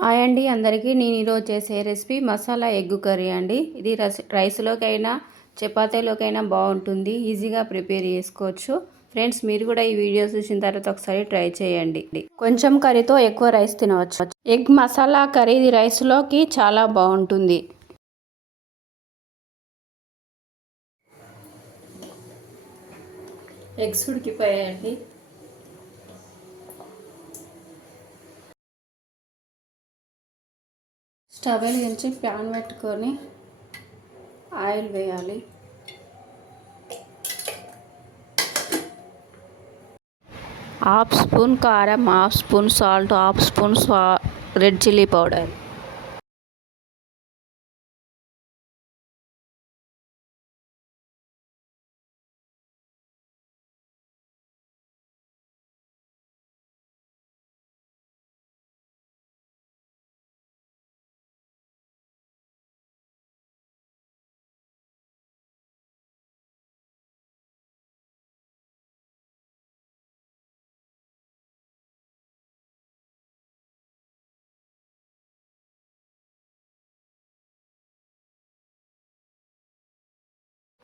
Hi అండి అందరికీ నేను ఈరోజు చేసే రెసిపీ మసాలా ఎగ్ కర్రీ అండి. ఇది రైస్లోకైనా చపాతీలోకైనా బాగుంటుంది ఈజీగా ప్రిపేర్ చేసుకోవచ్చు. ఫ్రెండ్స్ మీరు కూడా ఈ వీడియో చూసిన తర్వాత ఒకసారి ట్రై చేయండి. కొంచెం కర్రీతో ఎక్కువ రైస్ తినవచ్చు. ఎగ్ మసాలా కర్రీ ఇది రైస్లోకి చాలా బాగుంటుంది. ఎగ్స్ ఉడికిపోయాయండి. స్టవ్ వెలిగించి ప్యాన్ పెట్టుకొని ఆయిల్ వేయాలి. హాఫ్ స్పూన్ కారం half spoon salt half spoon red chilli powder.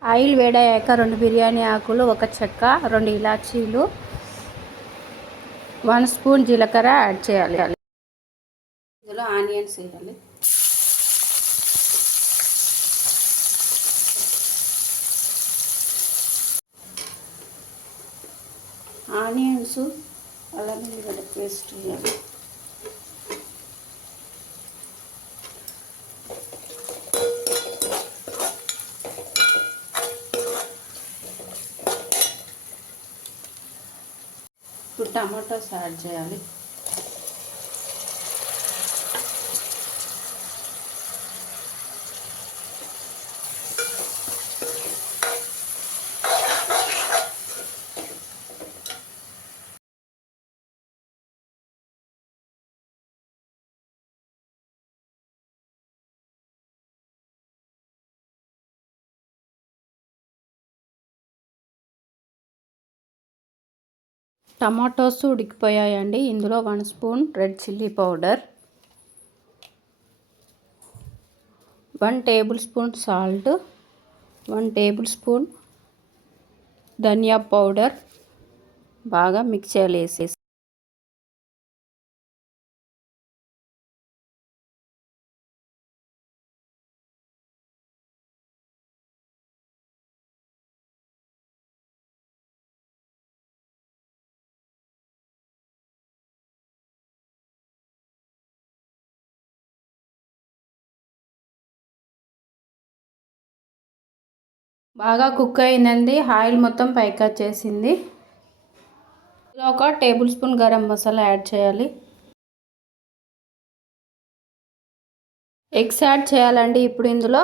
Oil వేడయ్యాక రెండు బిర్యానీ ఆకులు ఒక చెక్క రెండు ఇలాచీలు వన్ స్పూన్ జీలకర్ర యాడ్ చేయాలి. ఇందులో ఆనియన్స్ వేయాలి. ఆనియన్స్ అలాగే పేస్ట్ వేయాలి. ఇప్పుడు టమాటోస్ యాడ్ చేయాలి. టమాటోస్ ఉడికిపోయాయండి. ఇందులో one spoon red chilli powder one table spoon salt one table spoon ధనియా పౌడర్ బాగా మిక్స్ చేయాలి వేసేసి బాగా కుక్ అయిందండి. ఆయిల్ మొత్తం పైకి వచ్చేసింది. ఒక table spoon garam masala add చేయాలి. ఎగ్స్ యాడ్ చేయాలండి ఇప్పుడు ఇందులో.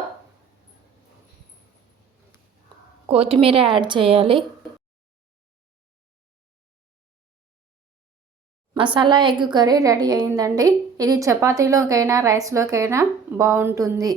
కొత్తిమీర యాడ్ చేయాలి. మసాలా ఎగ్ కర్రీ రెడీ అయిందండి. ఇది చపాతీలోకైనా రైస్లోకైనా బాగుంటుంది.